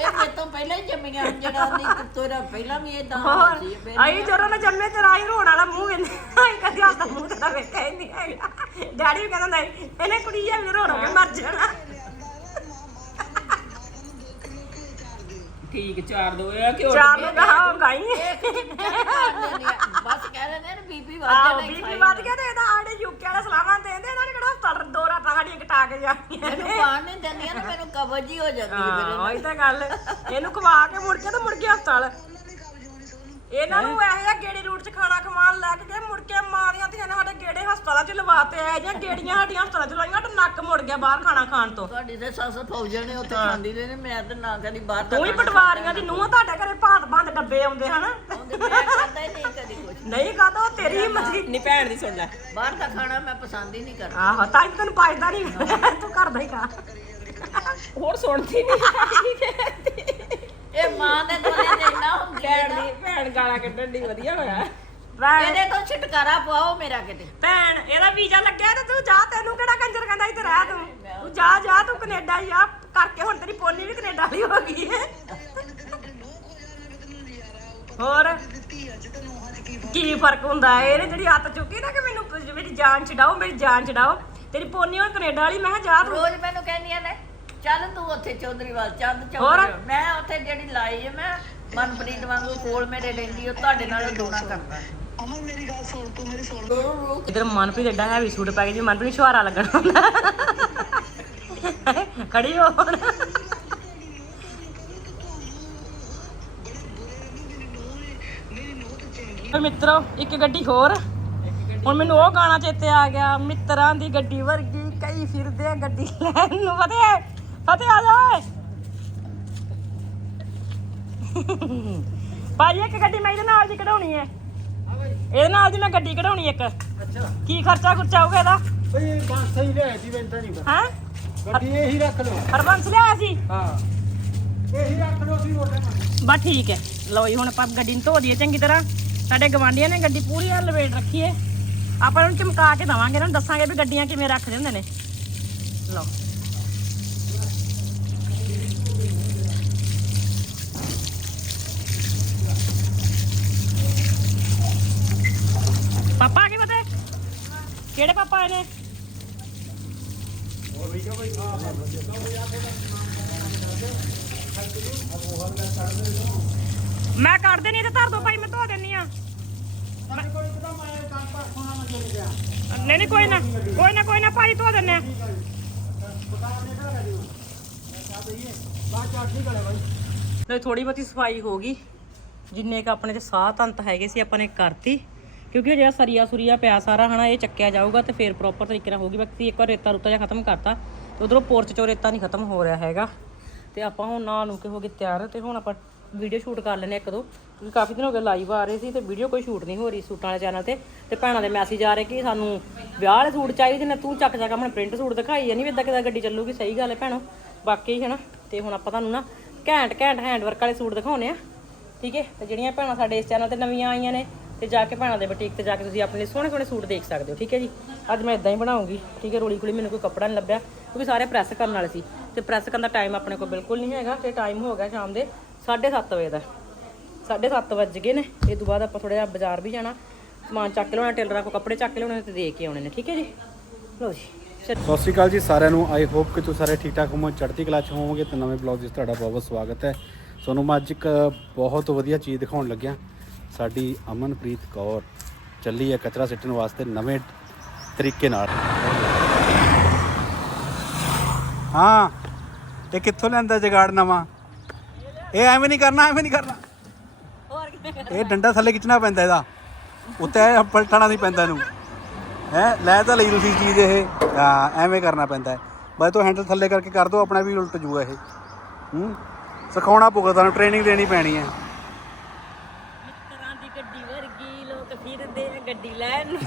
ਇਹ ਮੇਰੇ ਤੋਂ ਪਹਿਲਾਂ ਹੀ ਜੰਮੀਆਂ ਜਿਹੜਾ ਦੀ ਤੋਰਾ ਪਹਿਲਾਂ ਵੀ ਇਦਾਂ ਹੋਰ ਸੀ ਆਈ ਜਦੋਂ ਨਾ ਜੰਮੇ ਤੇਰਾ ਹੀ ਰੋਣ ਵਾਲਾ ਮੂੰਹ ਕਹਿੰਦੇ ਆਈ ਕਦੀ ਹੱਸਦਾ ਮੂੰਹ ਤੇਰਾ ਵੇਖਿਆ ਹੀ ਨਹੀਂ ਹੈਗਾ। ਡੈਡੀ ਵੀ ਕਹਿੰਦਾ ਨਹੀਂ ਇਹਨੇ ਕੁੜੀ ਆ ਵੀ ਰੋ ਰੋ ਕੇ ਮਰ ਜਾਣਾ। ਠੀਕ ਚਾਰ ਦੋ ਆ ਕਿ ਚਾਰ ਨੂੰ ਕਹਾ ਗਾਈ। ਬਸ ਕਹਿ ਰਹੇ ਨੇ ਬੀਪੀ ਆਹ ਵੱਧ ਬੀਪੀ ਵੱਧ ਗਿਆ ਤੇ ਇਹਦਾ ਆੜੇ ਯੂਕੇ ਵਾਲੇ ਸਲਾਮਾਂ ਦੇਂਦੇ ਇਹਨਾਂ ਨੇ ਕਿਹੜਾ ਹਸਪਤਾਲ ਦੋ ਰਾਤਾਂ ਸਾਡੀਆਂ ਕਟਾ ਕੇ ਜਾਣੀਆਂ ਨੇ। ਮੈਨੂੰ ਪਾਣ ਨਹੀਂ ਦਿੰਦੀਆਂ ਨਾ ਮੈਨੂੰ ਕਬਜ਼ ਹੀ ਹੋ ਜਾਂਦੀ ਹੈ ਫਿਰ ਹਾਂ ਉਹੀ ਤਾਂ ਗੱਲ। ਇਹਨੂੰ ਖਵਾ ਕੇ ਮੁੜ ਕੇ ਤੇ ਮੁੜ ਕੇ ਹਸਪਤਾਲ। ਇਹਨਾਂ ਨੂੰ ਇਹ ਜਿਹਾ ਗੇੜੀ ਰੂਟ 'ਚ ਖਾਣਾ ਖਵਾਉਣ ਲੈ ਕੇ ਗਏ ਮੁੜ ਕੇ ਮਾਰੀਆਂ ਧੀਆਂ ਨੇ ਸਾਡੇ ਗੇੜੇ ਹਸਪਤਾਲਾਂ 'ਚ ਲਵਾਤੇ ਐ ਜਾਂ ਗੇੜੀਆਂ ਸਾਡੀਆਂ ਹਸਪਤਾਲਾਂ 'ਚ ਲਾਈਆਂ ਤੇ ਨੱਕ ਮੁੜ ਗਿਆ ਬਾਹਰ ਖਾਣਾ ਖਾਣ ਤੋਂ। ਤੁਹਾਡੀ ਤੇ ਸੱਸ ਫੌਜਣ ਨੇ ਉੱਥੇ ਖਾਂਦੀ ਰਹੇ ਨੇ ਮੈਂ ਤਾਂ ਨਾ ਕਦੀ ਬਾਹਰ ਦਾ ਤੂੰ ਹੀ ਪਟਵਾਰੀਆਂ ਦੀ ਨੂੰਹ ਤੁਹਾਡੇ ਘਰੇ ਭਾਂਤ ਭੰਦ ਡੱਬੇ ਆਉਂਦੇ ਹਨ। ਖਾਂਦੀ ਮੈਂ ਖਾਂਦਾ ਹੀ ਨਹੀਂ ਕਦੀ ਕੁਝ ਨਹੀਂ ਕਾਹਦਾ ਤੇਰੀ ਹਿੰਮਤ ਸੀ ਨਹੀਂ ਭੈਣ ਦੀ ਸੁਣ ਲੈ। ਬਾਹਰ ਦਾ ਖਾਣਾ ਮੈਂ ਪਸੰਦ ਹੀ ਨਹੀਂ ਕਰਦਾ। ਆਹੋ ਤਾਂ ਹੀ ਤੈਨੂੰ ਪਾਇਦਾ ਨਹੀਂ ਤੂੰ ਘਰ ਦਾ ਹੀ ਖਾ। ਹੋਰ ਸੁਣਦੀ ਨਹੀਂ ਇਹ ਮਾਂ ਦੇ ਦੋਲੇ ਦੇ ਇੰਨਾ ਹੁੰਦੀ ਭੈਣ ਦੀ ਭੈਣ ਗਾਲਾਂ ਕੱਢਣ ਦੀ ਵਧੀਆ ਹੋਇਆ। ਭੈਣ ਇਹਦੇ ਤੋਂ ਛੁਟਕਾਰਾ ਪਾਓ ਮੇਰਾ ਕਿਤੇ। ਭੈਣ ਇਹਦਾ ਵੀਜ਼ਾ ਲੱਗਿਆ ਤੇ ਤੂੰ ਜਾ ਤੈਨੂੰ ਕਿਹੜਾ ਕੰਜਰ ਕਹਿੰਦਾ ਇੱਥੇ ਰਹਿ ਤੂੰ। ਤੂੰ ਜਾ ਜਾ ਤੂੰ ਕੈਨੇਡਾ ਜਾ ਕਰਕੇ ਹੁਣ ਤੇਰੀ ਪੋਨੀ ਵੀ ਕੈਨੇਡਾ ਵਾਲੀ ਹੋ ਗਈ ਹੈ। ਹੋਰ? ਕੀ ਫ਼ਰਕ ਹੁੰਦਾ? ਹੈ ਇਹਨੇ ਜਿਹੜੀ ਹੱਥ ਚੁੱਕੀ ਨਾ ਕਿ ਮੈਨੂੰ ਕੁਝ- ਮੇਰੀ ਜਾਨ ਛਡਾਓ ਮੇਰੀ ਜਾਨ ਛਡਾਓ। ਤੇਰੀ ਪੋਨੀ ਹੁਣ ਕੈਨੇਡਾ ਵਾਲੀ ਮੈਂ ਕਿਹਾ ਜਾ ਤੂੰ। ਰੋਜ਼ ਮੈਨੂੰ ਕਹਿੰਦੀਆਂ ਨੇ ਚੱਲ ਤੂੰ ਉੱਥੇ ਚੌਧਰੀਵਾਲ ਚੰਦ ਹੋਰ? ਚੌਧਰੀ ਮੈਂ ਉੱਥੇ ਜਿਹੜੀ ਲਾਈ ਹੈ ਮੈਂ ਮਨਪ੍ਰੀਤ ਵਾਂਗੂ ਕੋਲ ਮੇਰੇ ਰਹਿੰਦੀ ਉਹ ਤੁਹਾਡੇ ਨਾਲ ਦੋਣਾ ਕਰਦਾ। ਇਧਰ ਮਨਪ੍ਰੀਤ ਐਡਾ ਹੈਵੀ ਸੂਟ ਪਾ ਕੇ ਜੀ ਮਨਪ੍ਰੀਤ ਨੂੰ ਛੁਹਾਰਾ ਲੱਗਣਾ ਹੁੰਦਾ। ਖੜੀ ਹੋ। ਹੁਣ ਪਰ ਮਿੱਤਰੋ ਇੱਕ ਗੱਡੀ ਹੋਰ। ਹੁਣ ਮੈਨੂੰ ਉਹ ਗਾਣਾ ਚੇਤੇ ਆ ਗਿਆ ਮਿੱਤਰਾਂ ਦੀ ਗੱਡੀ ਵਰਗੀ ਕਈ ਫਿਰਦੇ ਆ ਗੱਡੀ ਲੈਣ ਨੂੰ ਫਤਿਹ ਫਤਿਹ ਆ ਜਾ ਓਏ। ਭਾਜੀ ਇੱਕ ਗੱਡੀ ਮੈਂ ਇਹਦੇ ਨਾਲ ਦੀ ਕਢਾਉਣੀ ਹੈ। ਇਹਦੇ ਨਾਲ ਦੀ ਮੈਂ ਗੱਡੀ ਕਢਾਉਣੀ ਇੱਕ। ਅੱਛਾ। ਕੀ ਖਰਚਾ ਖੁਰਚਾ ਆਊਗਾ ਇਹਦਾ? ਬਈ ਬਾਤ ਸਹੀ ਲੈ ਜੀ ਵੈਂਟਾ ਨਹੀਂ ਹੈ? ਗੱਡੀ ਇਹੀ ਰੱਖ ਲਓ। ਹਰਬੰਸ ਲਿਆਇਆ ਸੀ? ਹਾਂ। ਇਹੀ ਰੱਖ ਲਓ ਸੀ ਰੋਟੇ ਬਸ ਠੀਕ ਹੈ। ਲਓ ਜੀ ਹੁਣ ਆਪਾਂ ਗੱਡੀ ਨੂੰ ਧੋ ਦਈਏ ਚੰਗੀ ਤਰ੍ਹਾਂ। ਸਾਡੇ ਗਵਾਂਢੀਆਂ ਨੇ ਗੱਡੀ ਪੂਰੀ ਐ ਲਵੇਟ ਰੱਖੀ ਹੈ। ਆਪਾਂ ਇਹਨਾਂ ਨੂੰ ਚਮਕਾ ਕੇ ਦਵਾਂਗੇ ਇਹਨਾਂ ਨੂੰ ਦੱਸਾਂਗੇ ਵੀ ਗੱਡੀਆਂ ਕਿਵੇਂ ਰੱਖਦੇ ਹੁੰਦੇ ਨੇ। ਲਓ ਪਾਪਾ ਆ ਗਏ ਪਤੇ ਕਿਹੜੇ ਨੇ। ਮੈਂ ਕੱਢ ਦੇਣੀ ਤੇ ਧਰ ਦੋ ਭਾਈ, ਮੈਂ ਧੋ ਦਿੰਨੀ ਆ। ਨਹੀਂ ਨਹੀਂ, ਕੋਈ ਨਾ ਕੋਈ ਨਾ ਕੋਈ ਨਾ, ਭਾਈ, ਧੋ ਦਿੰਨੇ ਆ। ਤੇ ਥੋੜੀ ਬਹੁਤੀ ਸਫ਼ਾਈ ਹੋ ਗਈ। ਜਿੰਨੇ ਕ ਆਪਣੇ ਤੇ ਸਾਹ ਤੰਤ ਹੈਗੇ ਸੀ, ਆਪਾਂ ਨੇ ਕਰਤੀ। ਕਿਉਂਕਿ ਜਿਹੜਾ ਸਰੀਆ ਸੁਰੀਆ ਪਿਆ ਸਾਰਾ ਹਨਾ, ਇਹ ਚੱਕਿਆ ਜਾਊਗਾ ਤੇ ਫਿਰ ਪ੍ਰੋਪਰ ਤਰੀਕੇ ਨਾਲ ਹੋਊਗੀ। ਬਾਕੀ ਇੱਕ ਵਾਰ ਰੇਤਾ ਰੁੱਤਾ ਜਿਹਾ ਖਤਮ ਕਰਤਾ, ਤੇ ਉਧਰੋਂ ਪੋਰਚ ਚੋਂ ਰੇਤਾ ਨਹੀਂ ਖਤਮ ਹੋ ਰਿਹਾ ਹੈਗਾ। ਤੇ ਆਪਾਂ ਹੁਣ ਨਾਲ ਨੂੰ ਕੇ ਹੋ ਗਏ ਤਿਆਰ, ਤੇ ਹੁਣ ਆਪਾਂ ਵੀਡੀਓ ਸ਼ੂਟ ਕਰ ਲੈਨੇ ਇੱਕ ਦੋ, ਕਿਉਂਕਿ ਕਾਫੀ ਦਿਨ ਹੋ ਗਏ ਲਾਈਵ ਆ ਰਹੇ ਸੀ ਤੇ ਵੀਡੀਓ ਕੋਈ ਸ਼ੂਟ ਨਹੀਂ ਹੋ ਰਹੀ ਸੂਟਾਂ ਵਾਲੇ ਚੈਨਲ ਤੇ। ਤੇ ਭੈਣਾਂ ਦੇ ਮੈਸੇਜ ਆ ਰਹੇ ਕਿ ਸਾਨੂੰ ਵਿਆਹ ਵਾਲੇ ਸੂਟ ਚਾਹੀਦੇ ਨੇ, ਤੂੰ ਚੱਕ ਚੱਕ ਆਪਣੇ ਪ੍ਰਿੰਟ ਸੂਟ ਦਿਖਾਈ ਜਾਨੀ ਵੀ ਇਦਾਂ ਕਿਦਾਂ ਗੱਡੀ ਚੱਲੂਗੀ, ਸਹੀ ਗੱਲ ਹੈ ਭੈਣੋ। ਬਾਕੀ ਹੈ ਨਾ ਤੇ ਹੁਣ ਆਪਾਂ ਤੁਹਾਨੂੰ ਨਾ ਘੈਂਟ ਘੈਂਟ ਹੈਂਡਵਰਕ ਵਾਲੇ ਸੂਟ ਦਿਖਾਉਣੇ ਆ ਠੀਕ ਹੈ, ਤੇ ਜਿਹੜੀਆਂ ਭੈਣਾਂ ਸਾਡੇ ਇਸ ਚੈਨਲ ਤੇ ਨਵੀਆਂ ਆਈਆਂ ਨੇ ਤੇ ਜਾ ਕੇ ਭੈਣਾਂ ਦੇ ਬੁਟੀਕ ਤੇ ਜਾ ਕੇ ਤੁਸੀਂ ਆਪਣੇ ਸੋਹਣੇ ਸੋਹਣੇ ਸੂਟ ਦੇਖ ਸਕਦੇ ਹੋ, ਠੀਕ ਹੈ ਜੀ? ਅੱਜ ਮੈਂ ਇਦਾਂ ਹੀ ਬਣਾਉਂਗੀ, ਠੀਕ ਹੈ? ਰੋਲੀ ਖੁਲੀ ਮੈਨੂੰ ਕੋਈ ਕੱਪੜਾ ਨਹੀਂ ਲੱਭਿਆ, ਕਿਉਂਕਿ ਸਾਰੇ ਪ੍ਰੈਸ ਕਰਨ ਵਾਲੇ ਸੀ ਤੇ ਪ੍ਰੈਸ ਕਰਨ ਦਾ ਟਾਈਮ ਆਪਣੇ ਕੋਲ ਬਿਲਕੁਲ ਨਹੀਂ ਹੈਗਾ ਤੇ ਟਾਈਮ ਹੋ ਗਿਆ ਸ਼ਾਮ ਦੇ 7:30 ਵਜੇ ਦਾ। 7:30 ਵੱਜ ਗਏ ਨੇ, ਇਹ ਤੋਂ ਬਾਅਦ ਆਪਾਂ ਥੋੜਾ ਜਿਹਾ ਬਾਜ਼ਾਰ ਵੀ ਜਾਣਾ, ਸਮਾਨ ਚੱਕ ਲਿਆਉਣਾ, ਟੇਲਰਾਂ ਕੋ ਕੱਪੜੇ ਚੱਕ ਲਿਆਉਣੇ ਤੇ ਦੇ ਕੇ ਆਉਣੇ ਨੇ, ਠੀਕ ਹੈ ਜੀ? ਲਓ ਜੀ ਸਤਿ ਸ਼੍ਰੀ ਅਕਾਲ ਜੀ ਸਾਰਿਆਂ ਨੂੰ ਆਈ ਹੋਪ ਕਿ ਤੁਸੀਂ ਸਾਰੇ ਠੀਕ ਠਾਕ ਹੋਵੋ ਚੜ੍ਹਦੀ ਕਲਾ ਚ ਹੋਵੋਗੇ ਤੇ ਨਵੇਂ ਬਲੌਗ ਵਿੱਚ ਤੁਹਾਡਾ ਬਹੁਤ ਬਹੁਤ ਸਵਾਗਤ ਹੈ। ਤੁਹਾਨੂੰ ਮੈਂ ਅੱਜ ਇੱਕ ਬਹੁਤ ਵਧੀਆ ਚੀਜ਼ ਦਿਖਾਉਣ ਲੱਗਿਆ। ਸਾਡੀ ਅਮਨਪ੍ਰੀਤ ਕੌਰ ਚੱਲੀ ਹੈ ਕਚਰਾ ਸਿੱਟਣ ਵਾਸਤੇ ਨਵੇਂ ਤਰੀਕੇ ਨਾਲ। ਹਾਂ ਇਹ ਕਿੱਥੋਂ ਲੈਂਦਾ ਜਗਾੜ ਨਵਾਂ? ਇਹ ਐਵੇਂ ਨਹੀਂ ਕਰਨਾ ਐਵੇਂ ਨਹੀਂ ਕਰਨਾ। ਇਹ ਡੰਡਾ ਥੱਲੇ ਖਿੱਚਣਾ ਪੈਂਦਾ ਇਹਦਾ। ਉੱਤੇ ਪਲਟਣਾ ਨਹੀਂ ਪੈਂਦਾ ਇਹਨੂੰ। ਹੈ ਲੈ ਤਾਂ ਲਈ ਤੁਸੀਂ ਚੀਜ਼ ਇਹ। ਹਾਂ ਐਵੇਂ ਕਰਨਾ ਪੈਂਦਾ ਬਸ ਤੂੰ ਹੈਂਡਲ ਥੱਲੇ ਕਰਕੇ ਕਰ ਦੋ ਆਪਣਾ ਵੀ ਉਲਟ ਜੂਗਾ ਇਹ। ਹੂੰ ਸਿਖਾਉਣਾ ਪਊਗਾ ਤੁਹਾਨੂੰ ਟ੍ਰੇਨਿੰਗ ਦੇਣੀ ਪੈਣੀ ਹੈ ਮਿੱਤਰਾਂ ਦੀ ਗੱਡੀ ਵਰਗੀ ਲੋਕ ਫਿਰਦੇ ਆ ਗੱਡੀ ਲੈਣ ਨੂੰ।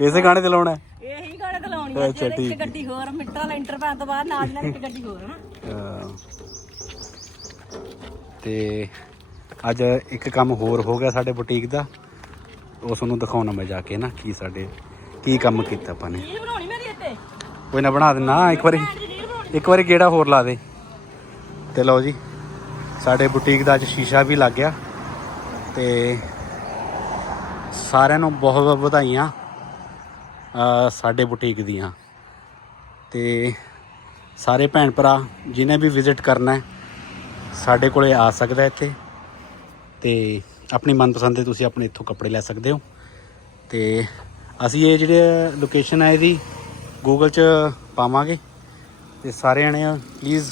ਇਸੇ ਗਾਣੇ ਤੇ ਲਾਉਣਾ ਹੈ? ਇਹੀ ਗਾਣੇ ਤੇ ਲਾਉਣੀ ਆ ਅੱਛਾ, ਜਿਹੜੇ ਇੱਕ ਠੀਕ। ਗੱਡੀ ਹੋਰ ਮਿੱਟਰਾਂ ਲੈਂਟਰ ਪੈਣ ਤੋਂ ਬਾਅਦ ਨਾਲ ਨਾਲ ਇੱਕ ਗੱਡੀ ਹੋਰ ਹਾਂ। ਤੇ ਅੱਜ ਇੱਕ ਕੰਮ ਹੋਰ ਹੋ ਗਿਆ ਸਾਡੇ ਬੁਟੀਕ ਦਾ। ਉਹ ਤੁਹਾਨੂੰ ਦਿਖਾਉਣਾ ਮੈਂ ਜਾ ਕੇ ਨਾ ਕੀ ਸਾਡੇ ਕੀ ਕੰਮ ਕੀਤਾ ਆਪਾਂ ਨੇ। ਰੀਲ ਬਣਾਉਣੀ ਮੇਰੀ ਇੱਥੇ? ਕੋਈ ਨਾ ਬਣਾ ਦੇਣਾ ਇੱਕ ਵਾਰੀ ਇੱਕ ਵਾਰੀ ਗੇੜਾ ਹੋਰ ਲਾ ਦੇ। ਤੇ ਲਓ ਜੀ। ਸਾਡੇ ਬੁਟੀਕ ਦਾ ਅੱਜ ਸ਼ੀਸ਼ਾ ਵੀ ਲੱਗ ਗਿਆ ਤੇ ਸਾਰਿਆਂ ਨੂੰ ਬਹੁਤ ਬਹੁਤ ਵਧਾਈਆਂ ਸਾਡੇ ਬੁਟੀਕ ਦੀਆਂ। ਤੇ ਸਾਰੇ ਭੈਣ ਭਰਾ ਜਿਨੇ ਵੀ ਵਿਜ਼ਿਟ ਕਰਨਾ ਹੈ, ਸਾਡੇ ਕੋਲੇ ਆ ਸਕਦਾ ਇੱਥੇ। ਤੇ ਆਪਣੀ ਮਨਪਸੰਦ ਦੇ ਤੁਸੀਂ ਆਪਣੇ ਇੱਥੋਂ ਕੱਪੜੇ ਲੈ ਸਕਦੇ ਹੋ। ਤੇ ਅਸੀਂ ਇਹ ਜਿਹੜੇ ਲੋਕੇਸ਼ਨ ਹੈ ਇਹਦੀ ਗੂਗਲ 'ਚ ਪਾਵਾਂਗੇ। ਤੇ ਸਾਰੇ ਜਣੇ ਪਲੀਜ਼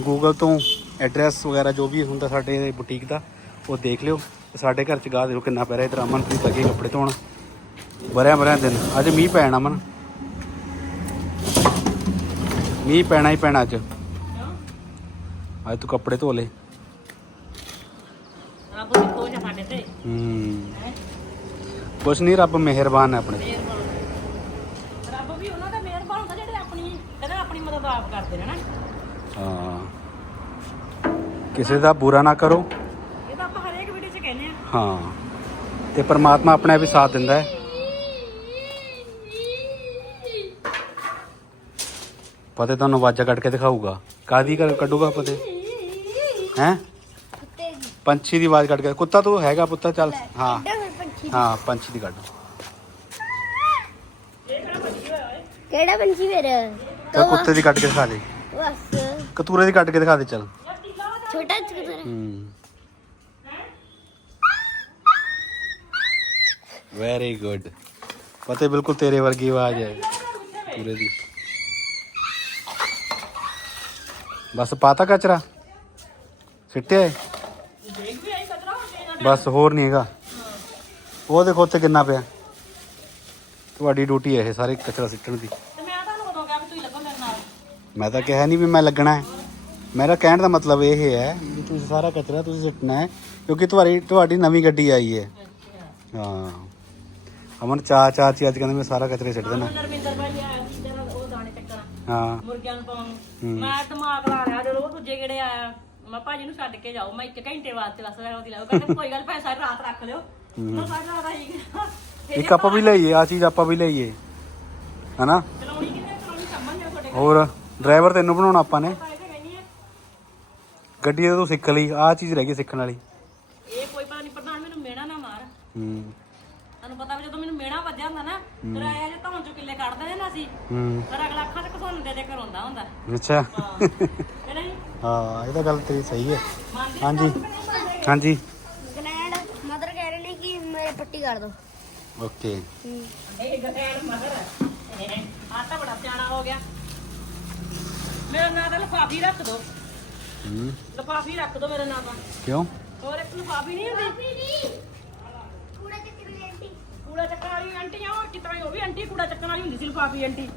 ਗੂਗਲ ਤੋਂ ਐਡਰੈਸ ਵਗੈਰਾ ਜੋ ਵੀ ਹੁੰਦਾ ਸਾਡੇ ਬੁਟੀਕ ਦਾ ਉਹ ਦੇਖ ਲਿਓ। ਸਾਡੇ ਘਰ ਚ ਗਾ ਦਿਓ ਕਿੰਨਾ ਪੈ ਰਿਹਾ ਇਧਰ ਅਮਨਪ੍ਰੀਤ ਲੱਗੇ ਕੱਪੜੇ ਧੋਣ। ਬਰਿਆ ਬਰਿਆ ਦਿਨ। ਅੱਜ ਮੀਂਹ ਪੈਣਾ ਅਮਨ। ਮੀਂਹ ਪੈਣਾ ਹੀ ਪੈਣਾ ਅੱਜ। ਅੱਜ ਤੂੰ ਕੱਪੜੇ ਧੋ ਲੈ ਰੱਬ ਦੀ ਖੋਜ ਆ ਸਾਡੇ ਤੇ। ਹੂੰ। ਕੁਛ ਨਹੀਂ ਰੱਬ ਮਿਹਰਬਾਨ ਹੈ ਆਪਣੇ। ਰੱਬ ਵੀ ਉਹਨਾਂ ਦਾ ਮਿਹਰਬਾਨ ਹੁੰਦਾ ਜਿਹੜੇ ਆਪਣੀ ਕਹਿੰਦੇ ਆਪਣੀ ਮਦਦ ਆਪ ਕਰਦੇ ਨੇ ਨਾ। ਹਾਂ। ਕਿਸੇ ਦਾ ਬੁਰਾ ਨਾ ਕਰੋ। ਇਹ ਤਾਂ ਆਪਾਂ ਹਰੇਕ ਵੀਡੀਓ 'ਚ ਕਹਿੰਦੇ ਆ। ਹਾਂ। ਤੇ ਪ੍ਰਮਾਤਮਾ ਆਪਣੇ ਆਪ ਹੀ ਸਾਥ ਦਿੰਦਾ ਹੈ। ਪਤੇ ਤੁਹਾਨੂੰ ਆਵਾਜ਼ਾਂ ਕੱਢ ਕੇ ਦਿਖਾਊਗਾ। ਕਾਦੀ ਕਰ ਕੱਢੂਗਾ ਪਤੇ? ਹੈ? ਪੰਛੀ ਦੀ ਆਵਾਜ਼ ਕੱਢ ਕੇ ਕੁੱਤਾ ਤੂੰ ਹੈਗਾ ਪੁੱਤਾ ਚੱਲ। ਹਾਂ। ਹਾਂ ਪੰਛੀ ਦੀ ਕੱਢ। ਕਿਹੜਾ ਪੰਛੀ ਫਿਰ? ਤੇ ਕੁੱਤੇ ਦੀ ਕੱਢ ਕੇ ਦਿਖਾ ਦੇ। ਬਸ। ਕਤੂਰੇ ਦੀ ਕੱਢ ਕੇ ਦਿਖਾ ਦੇ ਚੱਲ। ਹੂੰ। ਵੈਰੀ ਗੁੱਡ ਪਤੇ ਬਿਲਕੁਲ ਤੇਰੇ ਵਰਗੀ ਆਵਾਜ਼ ਹੈ। ਪੂਰੇ ਦੀ। ਬਸ ਪਾਤਾ ਕਚਰਾ? ਸਿੱਟਿਆ ਹੈ? ਬਸ ਹੋਰ ਨਹੀਂ ਹੈਗਾ। ਉਹ ਦੇਖੋ ਉੱਥੇ ਕਿੰਨਾ ਪਿਆ। ਤੁਹਾਡੀ ਡਿਊਟੀ ਹੈ ਇਹ ਸਾਰੇ ਕਚਰਾ ਸਿੱਟਣ ਦੀ। ਤੇ ਮੈਂ ਤੁਹਾਨੂੰ ਕਦੋਂ ਕਿਹਾ ਵੀ ਤੁਸੀਂ ਲੱਗੋ ਮੇਰੇ ਨਾਲ? ਮੈਂ ਤਾਂ ਕਿਹਾ ਨਹੀਂ ਵੀ ਮੈਂ ਲੱਗਣਾ ਹੈ। ਮੇਰਾ ਕਹਿਣ ਦਾ ਮਤਲਬ ਇਹ ਹੈ ਕਿ ਤੁਸੀਂ ਸਾਰਾ ਕਚਰਾ ਤੁਸੀਂ ਸਿੱਟਣਾ ਹੈ ਕਿਉਂਕਿ ਤੁਹਾਡੀ ਤੁਹਾਡੀ ਨਵੀਂ ਗੱਡੀ ਆਈ ਹੈ ਹਾਂ ਅਮਨ ਚਾ ਚਾ ਚੀ ਅੱਜ ਕਹਿੰਦੇ ਮੈਂ ਸਾਰਾ ਕਚਰਾ ਹੀ ਸਿੱਟ ਦੇਣਾ ਨਰਮਿੰਦਰ ਭਾਈ ਆਇਆ ਸੀ ਜਿਹੜਾ ਉਹ ਦਾਣੇ ਚੱਕਣ ਹਾਂ ਮੁਰਗਿਆਂ ਨੂੰ ਪਾਉਣ ਹੂੰ। ਮੈਂ ਦਿਮਾਗ ਲਾ ਲਿਆ ਜਦੋਂ ਉਹ ਦੂਜੇ ਕਿਹੜੇ ਆਇਆ ਮੈਂ ਭਾਜੀ ਨੂੰ ਛੱਡ ਕੇ ਜਾਓ ਮੈਂ ਇੱਕ ਘੰਟੇ ਵਾਸਤੇ ਬਸ ਉਹਦੀ ਲਾਓ ਕਹਿੰਦੇ ਕੋਈ ਗੱਲ ਭਾਈ ਸਾਰੀ ਰਾਤ ਰੱਖ ਲਿਓ ਮੈਂ ਸਾਰੀ ਰਾਤ ਆਈ ਇੱਕ ਆਪਾਂ ਵੀ ਲਈਏ ਆ ਚੀਜ਼ ਆਪਾਂ ਵੀ ਲਈਏ ਹਨਾ ਚਲਾਉਣੀ ਕਿਤੇ ਚਲਾਉਣੀ ਸਮਝ ਤੁਹਾਡੇ ਹੋਰ ਡਰਾਈਵਰ ਤੈਨੂੰ ਬਣਾਉਣਾ ਆਪਾਂ ਨੇ ਕੋਲ ਤੇ ਕਹਿੰਦੀ ਹੈ ਗੱਡੀ ਤਾਂ ਤੂੰ ਸਿੱਖ ਲਈ ਆ ਚੀਜ਼ ਰਹਿ ਗਈ ਸਿੱਖਣ ਵਾਲੀ। ਇਹ ਕੋਈ ਪਤਾ ਨਹੀਂ ਪ੍ਰਧਾਨ ਮੈਨੂੰ ਮੇਣਾ ਨਾ ਮਾਰ। ਹੂੰ। ਤੁਹਾਨੂੰ ਪਤਾ ਵੀ ਜਦੋਂ ਮੈਨੂੰ ਮੇਣਾ ਵੱਜਿਆ ਹੁੰਦਾ ਨਾ ਫਿਰ ਆਇਆ ਜੇ ਧੌਣ ਚੋਂ ਕਿੱਲੇ ਕੱਢ ਦਿੰਦੇ ਨਾ ਅਸੀਂ। ਹੂੰ। ਫਿਰ ਅਗਲਾ ਅੱਖਾਂ ਤੇ ਘਸੁੰਨ ਦੇ ਦੇ ਘਰ ਹੁੰਦਾ ਹੁੰਦਾ। ਅੱਛਾ। ਕਿ ਨਹੀਂ? ਹਾਂ ਇਹ ਤਾਂ ਗੱਲ ਤੇਰੀ ਸਹੀ ਹੈ। ਹਾਂਜੀ। ਹਾਂਜੀ। ਗਲੈਂਡ ਮਦਰ ਕਹਿ ਰਹੇ ਨੇ ਕਿ ਮੇਰੇ ਪੱਟੀ ਕਰ ਦੋ। ਓਕੇ। ਇਹ ਗਟੈੜ ਮਗਰ ਆਟਾ ਬੜਾ ਸਿਆਣਾ ਹੋ ਗਿਆ। ਮੇਰਾ ਨਾਂ ਤਾਂ ਲਫਾਫੀ ਰੱਖ ਦੋ। ਹੂੰ ਲਫਾਫੀ ਰੱਖ ਦੋ ਮੇਰਾ ਨਾਂ ਤਾਂ। ਕਿਉਂ? ਹੋਰ ਇੱਕ ਲਫਾਫੀ ਨਹੀਂ ਹੁੰਦੀ? ਕੂੜਾ ਚੱਕਰ ਦੀ ਆਂਟੀ। ਕੂੜਾ ਚੱਕਣ ਵਾਲੀ ਆਂਟੀ ਆ ਉਹ ਕਿਤਨਾ ਉਹ ਵੀ ਆਂਟੀ ਕੂੜਾ ਚੱਕਣ ਵਾਲੀ ਹੁੰਦੀ ਸੀ ਲਫਾਫੀ ਆਂਟੀ।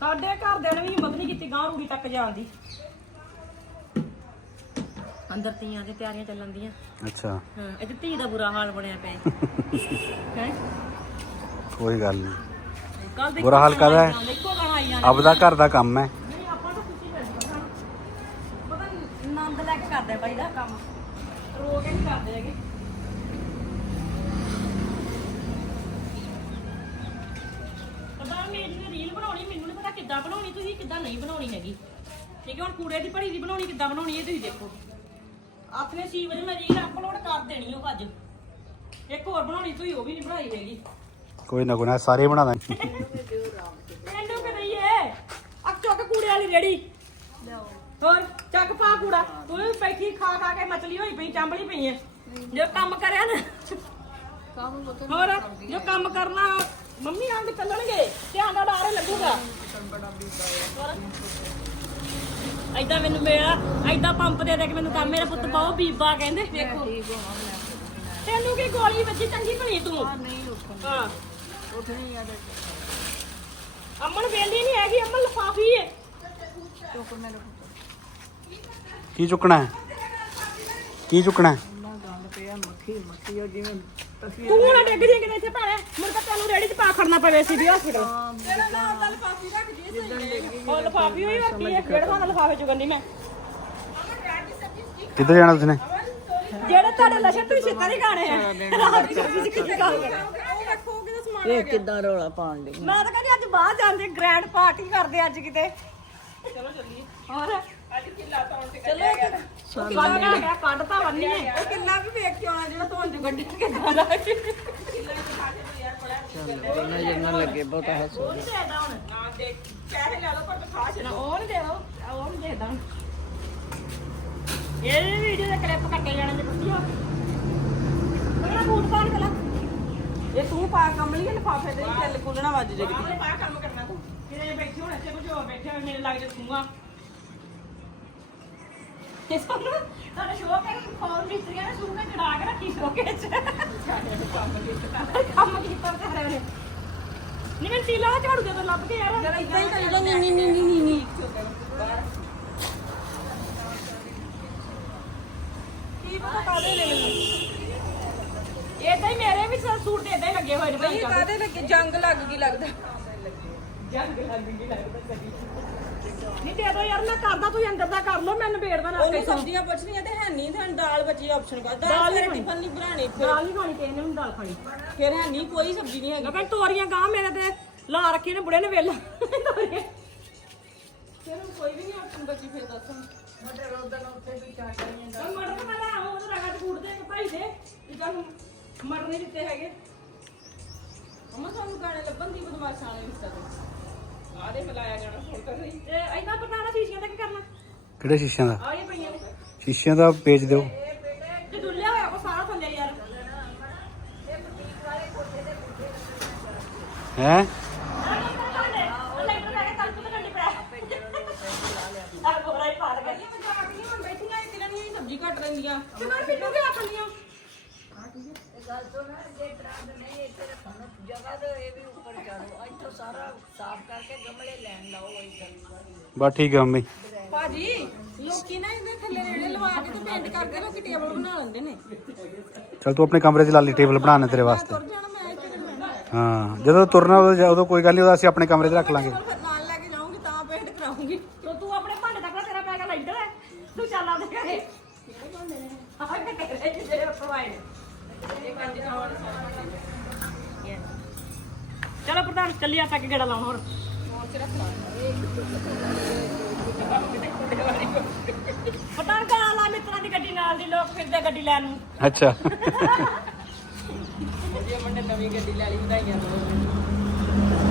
ਸਾਡੇ ਘਰ ਦੇ ਨੇ ਵੀ ਹਿੰਮਤ ਨਹੀਂ ਕੀਤੀ ਗਾਂ ਰੂੜੀ ਤੱਕ ਜਾਣ ਦੀ। ਅੰਦਰ ਤੀਆਂ ਦੀ ਤਿਆਰੀਆਂ ਚੱਲਣ ਦੀਆਂ। ਅੱਛਾ। ਹਾਂ ਇਹ ਤੇ ਧੀ ਦਾ ਬੁਰਾ ਹਾਲ ਬਣਿਆ ਪਿਆ। ਹੈ? ਕੋਈ ਗੱਲ ਨਹੀਂ ਕੱਲ ਬੁਰਾ ਹਾਲ ਕਾਹਦਾ ਹੈ? ਇੱਕੋ ਗਾਣਾ ਆਈ ਜਾਂਦਾ। ਆਪਦਾ ਘਰ ਦਾ ਕੰਮ ਹੈ ਨਹੀਂ ਆਪਾਂ ਤਾਂ ਖੁਸ਼ੀ ਮਿਲਦੀ ਆ ਸਾਨੂੰ ਪਤਾ ਨੀ ਆਨੰਦ ਲੈ ਕੇ ਕਰਦੇ ਬਾਈ ਦਾ ਕੰਮ। ਰੋ ਕੇ ਨਹੀਂ ਕਰਦੇ ਹੈਗੇ। ਪਤਾ ਮੇਰੀ ਨੇ ਰੀਲ ਬਣਾਉਣੀ ਮੈਨੂੰ ਨਹੀਂ ਪਤਾ ਕਿੱਦਾਂ ਬਣਾਉਣੀ ਤੁਸੀਂ ਕਿੱਦਾਂ ਨਹੀਂ ਬਣਾਉਣੀ ਹੈਗੀ। ਠੀਕ ਹੈ ਹੁਣ ਕੂੜੇ ਦੀ ਭੜੀ ਦੀ ਬਣਾਉਣੀ ਕਿੱਦਾਂ ਬਣਾਉਣੀ ਇਹ ਤੁਸੀਂ ਦੇਖੋ। ਆਪਣੇ 6 ਵਜੇ ਮੈਂ ਰੀਲ ਅਪਲੋਡ ਕਰ ਦੇਣੀ ਉਹ ਅੱਜ। ਇੱਕ ਹੋਰ ਬਣਾਉਣੀ ਤੁਸੀਂ ਉਹ ਵੀ ਨਹੀਂ ਬਣਾਈ ਹੈਗੀ। ਕੋਈ ਨਾ ਕੋਈ ਨਾ ਸਾਰੇ ਬਣਾ ਦਾਂਗੇ। ਮੈਨੂੰ ਕਿ ਨਹੀਂ ਏ ਆ ਚੁੱਕ ਕੂੜੇ ਵਾਲੀ ਰੇੜੀ। ਹੋਰ ਚੱਕ ਪਾ ਕੂੜਾ। ਤੂੰ ਵੀ ਬੈਠੀ ਖਾ ਖਾ ਕੇ ਮਚਲੀ ਹੋਈ ਪਈ ਚੰਬਲੀ ਪਈ ਐ। ਜੋ ਕੰਮ ਕਰਿਆ ਨਾ। ਹੋਰ ਜੋ ਕੰਮ ਕਰਨਾ ਮੰਮੀ ਆਂਦ ਚੱਲਣਗੇ। ਧਿਆਨ ਨਾਲ ਆਰੇ ਲੱਗੂਗਾ। ਐਦਾਂ ਮੈਨੂੰ ਮੇਰਾ ਐਦਾਂ ਪੰਪ ਦੇ ਦੇ ਕੇ ਮੈਨੂੰ ਕੰਮ ਮੇਰਾ ਪੁੱਤ ਪਾਓ ਬੀਬਾ ਕਹਿੰਦੇ। ਵੇਖੋ। ਤੈਨੂੰ ਕੀ ਗੋਲੀ ਵੱਜੀ ਚੰਗੀ ਭਲੀ ਤੂੰ? ਹਾਂ। ਅਮਨ ਵੇਲੀ ਨਹੀਂ ਹੈਗੀ ਅਮਨ ਲਫਾਫੀ ਏ ਕੀ ਚੁੱਕਣਾ ਹੈ? ਕੀ ਚੁੱਕਣਾ ਹੈ? ਤੂੰ ਨਾ ਡਿੱਗ ਜੀ ਕਿਤੇ ਇੱਥੇ ਭੈਣੇ? ਮੁੜ ਕੇ ਤੈਨੂੰ ਰੇੜੀ 'ਚ ਪਾ ਖੜਨਾ ਪਵੇ ਸੀ ਵੀ ਹਸਪੀਟਲ ਉਹ ਲਫਾਫੀ ਹੋਈ ਵਰਤੀ ਹੈ? ਜਿਹੜੇ ਤੁਹਾਨੂੰ ਲਫਾਫੇ ਚੁਗੰਦੀ ਮੈਂ? ਕਿੱਧਰ ਜਾਣਾ ਤੁਸੀਂ? ਨੇ ਜਿਹੜੇ ਤੁਹਾਡੇ ਲਸ਼ਣ ਤੁਸੀਂ ਨਹੀਂ ਖਾਣੇ ਆ। ਰਾਤ ਦੀ ਸਬਜ਼ੀ 'ਚ ਕਿੱਥੇ ਖਾਓਗੇ? ਇਹ ਕਿੱਦਾਂ ਰੌਲਾ ਪਾਣ ਦੇ ਮੈਂ ਤਾਂ ਕਹਿੰਦੀ ਅੱਜ ਬਾਹਰ ਜਾਂਦੇ ਗ੍ਰੈਂਡ ਪਾਰਟੀ ਕਰਦੇ ਅੱਜ ਕਿਤੇ। ਚਲੋ ਚੱਲੀਏ। ਹੋਰ ਅੱਜ ਕਿੱਲਾ ਤੌਣ ਤੇ ਚਲੋ ਕੱਢਤਾ ਵੰਨੀਏ ਉਹ ਕਿੱਲਾ ਵੀ ਵੇਖ ਕੇ ਆਉਣਾ ਜਿਹੜਾ ਧੋਣ ਚ ਗੱਡੀ ਦਾ ਨਜ਼ਰ ਨਾ ਲੱਗੇ ਬਹੁਤਾ ਹੱਸ ਉਹ ਨਹੀਂ ਦੇਦਾ ਹੁਣ। ਨਾ ਦੇ ਪੈਸੇ ਲੈ ਲਓ ਪਰ ਖਾ ਛਣਾ ਉਹ ਨਹੀਂ ਦੇਦਾ ਉਹ ਨਹੀਂ ਦੇਦਾ ਇਹ ਵੀਡੀਓ ਦੇ ਕਲਿੱਪ ਕੱਟੇ ਜਾਣੇ ਨੇ ਕੁੱਤੀ ਹੋ ਮੇਰਾ ਬੂਟ ਪਾਣ ਕਲਾ ਇਹ ਤੂੰ ਪਾ ਕਮਲੀ ਲਿਫਾਫੇ ਤੇ ਚੱਲ ਕੁੱਲਣਾ ਵੱਜ ਜੇ ਆਹ ਪਾ ਕੰਮ ਕਰਨਾ ਤੂੰ। ਕਿਤੇ ਬੈਠੇ ਹੋਣੇ ਤੇ ਕੁਝ ਹੋਰ ਬੈਠੇ ਮੇਰੇ ਲੱਗ ਜਾ ਤੂੰ ਇਹ ਸਾਨੂੰ ਤੁਹਾਡਾ ਸ਼ੋਅ ਹੈ ਕਿ ਫੋਨ ਮਿਸਤਰੀਆਂ ਨੇ ਸ਼ੁਰੂ ਕੇ ਚੜਾ ਕੇ ਰੱਖੀ ਸ਼ੋਕੇ ਚ। ਕੰਮ ਕੀਤਾ ਤੇ ਹਰੇ ਨੇ। ਨਹੀਂ ਮੈਂ ਤੀਲਾ ਝਾੜੂ ਦੇ ਤੋਂ ਲੱਭ ਕੇ ਯਾਰ। ਜਰਾ ਇਦਾਂ ਹੀ ਕਰੀ ਲੋ ਨੀ ਨੀ ਨੀ ਨੀ ਨੀ ਕੀ ਪਤਾ ਕਾਦੇ ਲੈ ਮੈਨੂੰ। ਇਦਾਂ ਹੀ ਮੇਰੇ ਵੀ ਸੂਟ ਤੇ ਇਦਾਂ ਹੀ ਲੱਗੇ ਹੋਏ ਨੇ ਭਾਈ ਕਾਦੇ ਲੱਗੇ? ਜੰਗ ਲੱਗ ਗਈ ਲੱਗਦਾ। ਜੰਗ ਲੱਗ ਗਈ ਲੱਗਦਾ ਕਦੀ ਨਹੀਂ ਦੇ ਦੋ ਯਾਰ ਮੈਂ ਕਰਦਾ ਤੂੰ ਅੰਦਰ ਦਾ ਕਰ ਲੋ ਮੈਂ ਨਿਬੇੜਦਾ ਨਾ ਉਹਨੂੰ ਸਬਜ਼ੀਆਂ ਪੁੱਛਣੀਆਂ ਤੇ ਹੈ ਨਹੀਂ ਤਾਂ ਦਾਲ ਬਚੀ ਆਪਸ਼ਨ ਕਰ। ਦਾਲ ਫਿਰ ਟਿਫਨ ਨਹੀਂ ਬਣਾਣੀ ਫਿਰ। ਦਾਲ ਨਹੀਂ ਖਾਣੀ ਕਿਸੇ ਨੇ ਵੀ ਦਾਲ ਖਾਣੀ। ਫਿਰ ਹੈ ਨਹੀਂ ਕੋਈ ਸਬਜ਼ੀ ਨਹੀਂ ਹੈਗੀ। ਮੈਂ ਤੋਰੀਆਂ ਗਾਂ ਮੇਰੇ ਤੇ ਲਾ ਰੱਖੀ ਨੇ ਬੁੜੇ ਨੇ ਵੇਲਾ। ਤੋਰੀਆਂ ਫਿਰ ਹੁਣ ਕੋਈ ਵੀ ਨਹੀਂ ਆਪਸ਼ਨ ਬਚੀ ਫਿਰ ਦੱਸੋ। ਮਟਰ ਤਾਂ ਮੈਂ ਲਾਉਂ ਉਹ ਰਗਾ ਤੇ ਕੂੜਦੇ ਇੱਕ ਭਾਈ ਦੇ। ਇਹ ਗੱਲ ਮਟਰ ਨਹੀਂ ਦਿੱਤੇ ਹੈਗੇ। ਅਮਾ ਸਾਨੂੰ ਗਾਣੇ ਲੱਭਣ ਦੀ ਬਦਮਾਸ਼ਾਂ ਵਾਲੇ ਰਿਸ਼ਤਾ ਤੇ। ਆਹ ਦੇ ਮਿਲਾਇਆ ਜਾਣਾ ਹੁਣ ਤਾਂ ਸਹੀ। ਤੇ ਇੰਨਾ ਪਤਾ ਨਾ ਸ਼ੀਸ਼ੀਆਂ ਦਾ ਕੀ ਕਰਨਾ। ਕਿਹੜੇ ਸ਼ੀਸ਼ਿਆਂ ਦਾ? ਆ ਇਹ ਪਈਆਂ ਨੇ। ਸ਼ੀਸ਼ਿਆਂ ਦਾ ਵੇਚ ਦਿਓ। ਤੇ ਡੁੱਲਿਆ ਹੋਇਆ ਕੋ ਸਾਰਾ ਥੱਲੇ ਯਾਰ। ਹੈ? ਹੁਣ ਬੈਠੀਆਂ ਇਹ ਕਿਰਨ ਨਹੀਂ ਸਬਜ਼ੀ ਕੱਟ ਲੈਂਦੀਆਂ ਜਗ੍ਹਾ ਤੇ ਇਹ ਵੀ ਉੱਪਰ ਚੜੋ ਇੱਥੋਂ ਸਾਰਾ ਸਾਫ਼ ਕਰਕੇ ਗਮਲੇ ਲੈਣ ਲਾਓ ਇੱਧਰ ਬਸ ਠੀਕ ਹੈ ਮੰਮੀ। ਭਾਜੀ ਲੋਕੀ ਨਾ ਇਹਦੇ ਥੱਲੇ ਰੇੜੇ ਲਵਾ ਕੇ ਤੇ ਪੇਂਟ ਕਰਕੇ ਲੋਕੀ ਟੇਬਲ ਬਣਾ ਲੈਂਦੇ ਨੇ। ਚਲ ਤੂੰ ਆਪਣੇ ਕਮਰੇ 'ਚ ਲਾਲੀ ਟੇਬਲ ਬਣਾਣਾ ਤੇਰੇ ਵਾਸਤੇ। ਤੁਰ ਜਾਣਾ ਮੈਂ ਇੱਥੇ ਤੇ ਬਹਿਣਾ। ਹਾਂ ਜਦੋਂ ਤੁਰਨਾ ਉਦੋਂ ਜਾ- ਉਦੋਂ ਕੋਈ ਗੱਲ ਨਹੀਂ ਉਹਦਾ ਅਸੀਂ ਆਪਣੇ ਕਮਰੇ 'ਚ ਰੱਖ ਲਾਂਗੇ। ਚਲੋ ਪ੍ਰਧਾਨ ਚੱਲੀ ਆਪਾਂ ਕਿ ਗੇੜਾ ਲਾਉਣ ਹੋਰ। ਪ੍ਰਧਾਨ ਕਾ ਲਾ ਮਿੱਤਰਾਂ ਦੀ ਗੱਡੀ ਨਾਲ ਦੀ ਲੋਕ ਫਿਰਦੇ ਗੱਡੀ ਲੈਣ ਨੂੰ। ਅੱਛਾ। ਜੇ ਮੁੰਡੇ ਨਵੀਂ ਗੱਡੀ ਲੈ ਲਈ ਵਧਾਈਆਂ ਦੋ।